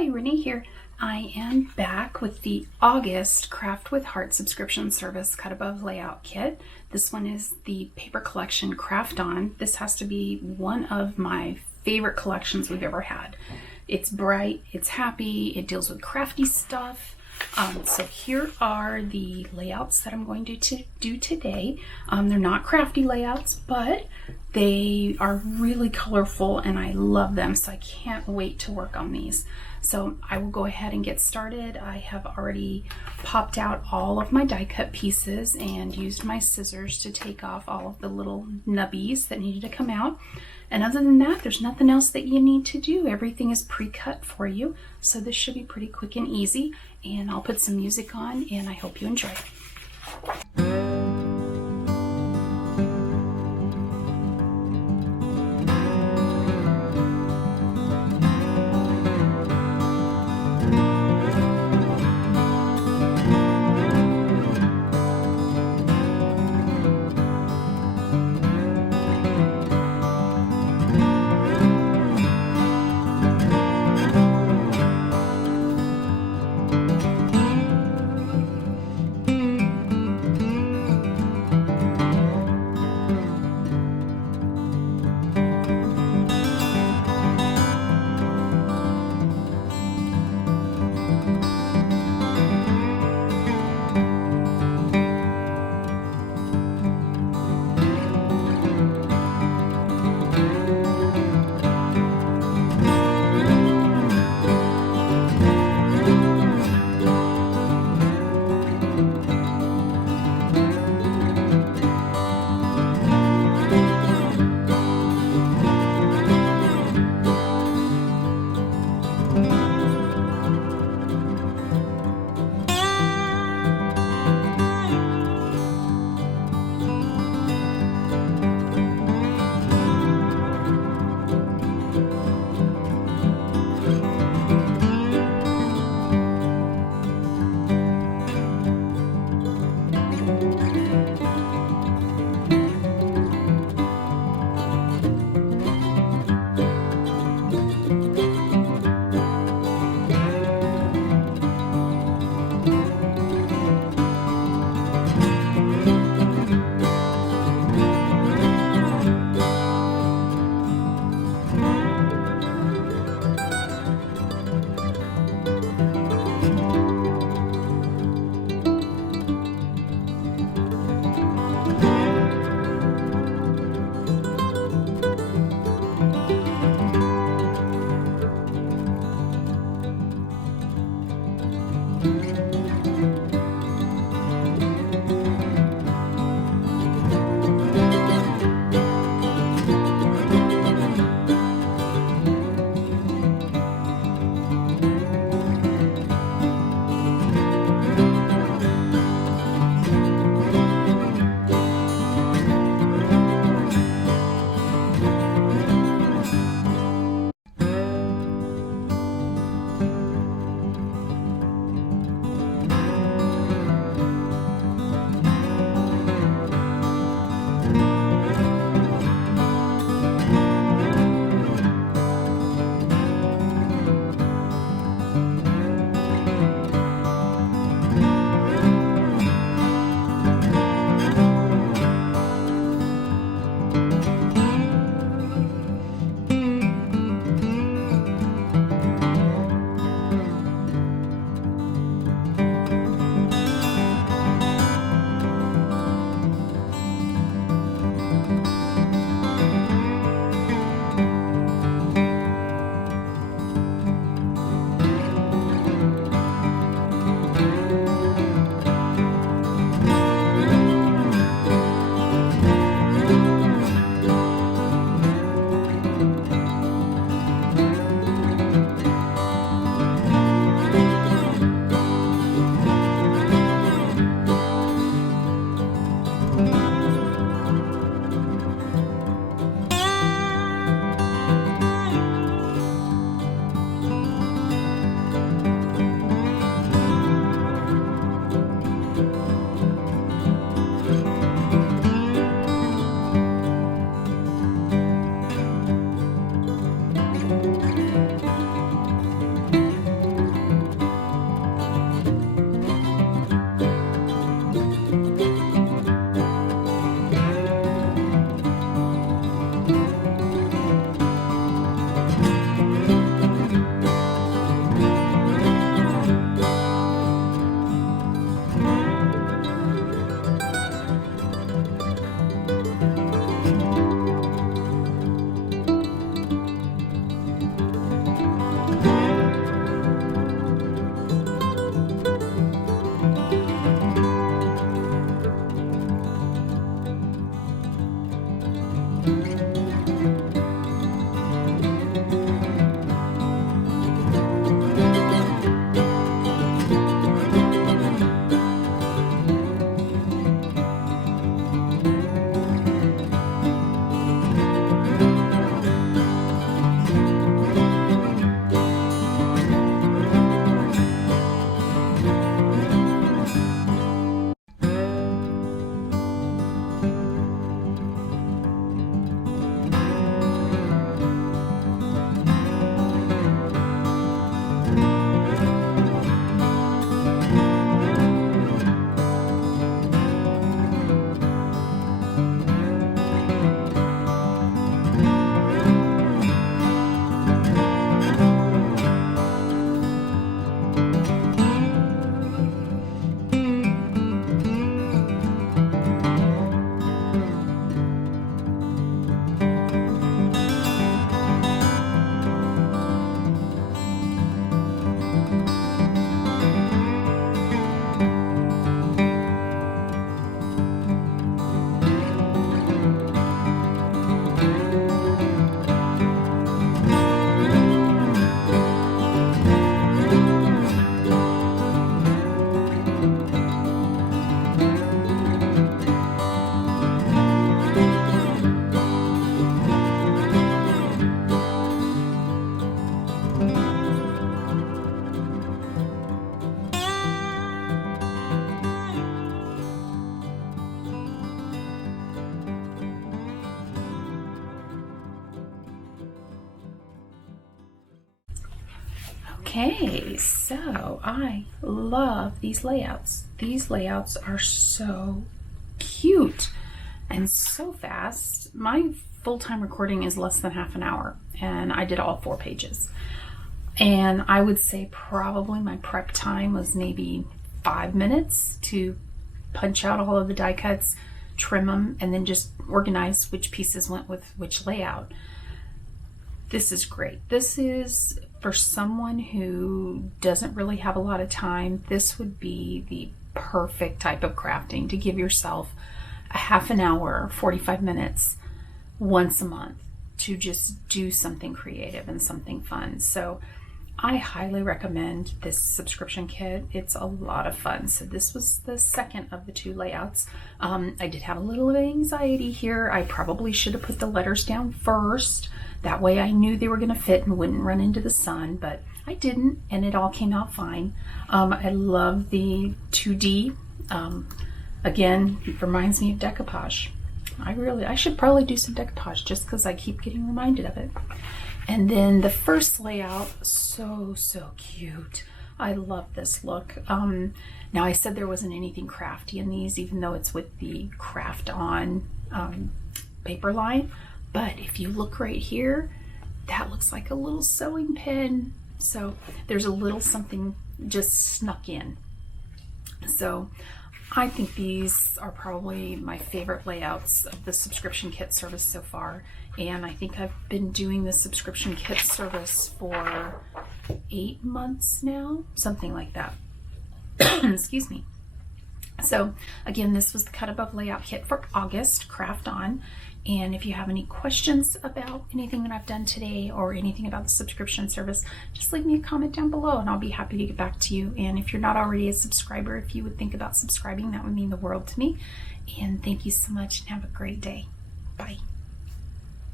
Hi, Rene here. I am back with the August Craft with Heart subscription service cut above layout kit. This one is the paper collection Craft On. This has to be one of my favorite collections we've ever had. It's bright, it's happy, it deals with crafty stuff. So here are the layouts that I'm going to do today. They're not crafty layouts, but they are really colorful and I love them, so I can't wait to work on these. So I will go ahead and get started. I have already popped out all of my die cut pieces and used my scissors to take off all of the little nubbies that needed to come out. And other than that, there's nothing else that you need to do. Everything is pre-cut for you. So this should be pretty quick and easy. And I'll put some music on and I hope you enjoy. Okay, so I love these layouts. These layouts are so cute and so fast. My full-time recording is less than half an hour, and I did all 4 pages. And I would say probably my prep time was maybe 5 minutes to punch out all of the die cuts, trim them, and then just organize which pieces went with which layout. This is great. This is for someone who doesn't really have a lot of time. This would be the perfect type of crafting to give yourself a half an hour, 45 minutes once a month to just do something creative and something fun. So I highly recommend this subscription kit. It's a lot of fun. So this was the second of the 2 layouts. I did have a little anxiety here. I probably should have put the letters down first. That way I knew they were going to fit and wouldn't run into the sun, but I didn't, and it all came out fine. I love the 2D. Again, it reminds me of decoupage. I should probably do some decoupage just because I keep getting reminded of it. And then the first layout, so cute. I love this look. Now I said there wasn't anything crafty in these, even though it's with the craft on paper line. But if you look right here, that looks like a little sewing pen. So there's a little something just snuck in. So I think these are probably my favorite layouts of the subscription kit service so far. And I think I've been doing the subscription kit service for 8 months now, something like that. Excuse me. So again, this was the Cut Above layout kit for August, Craft On. And if you have any questions about anything that I've done today or anything about the subscription service, just leave me a comment down below and I'll be happy to get back to you. And if you're not already a subscriber, if you would think about subscribing, that would mean the world to me. And thank you so much and have a great day. Bye.